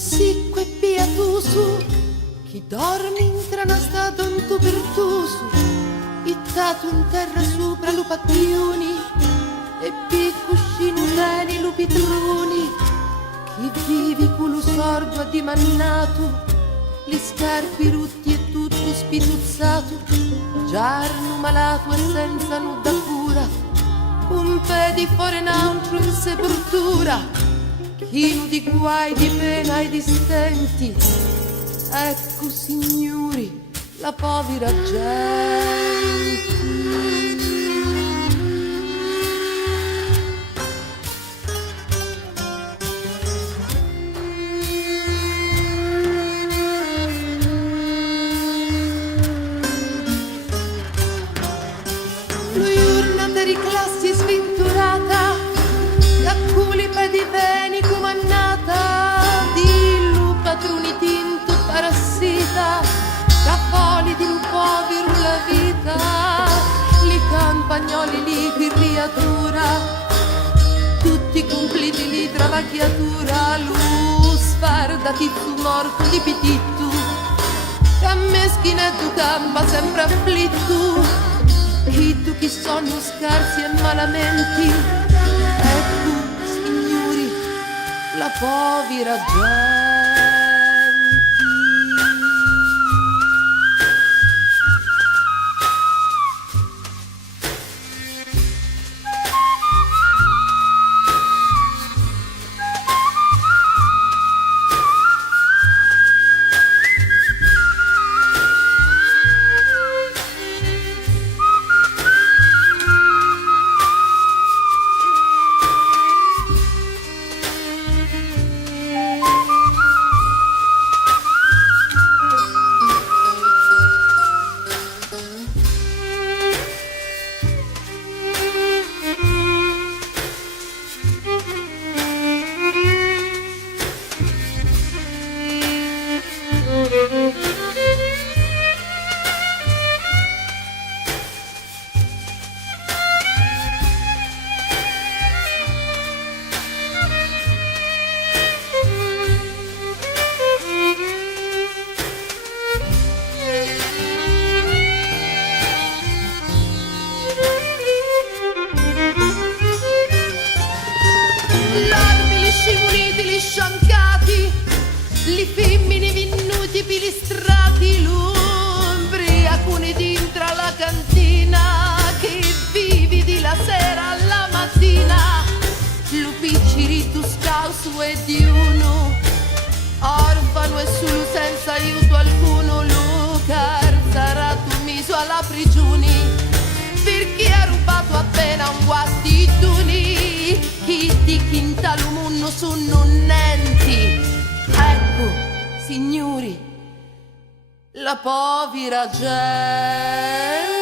Sicco e piatoso, chi dorme in una stato un tu pertuso, ittato in terra sopra lupacchioni e piccuscini beni lupitroni, chi vivi con lo sordo addimannato, gli scarpi rutti e tutto spituzzato, giarno malato e senza nuda cura, un pe di fuori in altro in sepoltura, chino di guai, di pena e di stenti. Ecco, signori, la povera gente. Lui urna per i classi sventurata, da culi pe di veni comannata, di lupatruni tinto parassita, cappoli di un povero la vita, li campagnoli lì per riatura, tutti completi lì travacchiatura, lu sfarda tizzu morto di pitittu, che meschinetto campa sempre afflitto, chi tu chi sono scarsi e malamenti, ecco signori la povera gente. Sciancati, li femmini vinnuti pilistrati, l'ubriacuni dintra la cantina, che vivi di la sera alla mattina, lo picciri tu scauso e di uno, orfano e solo senza aiuto alcuno, lo carzarato miso alla prigione, per chi ha rubato appena un guattituni, chi di quintalumunno sono nenti. Ecco, signori, la povera gente.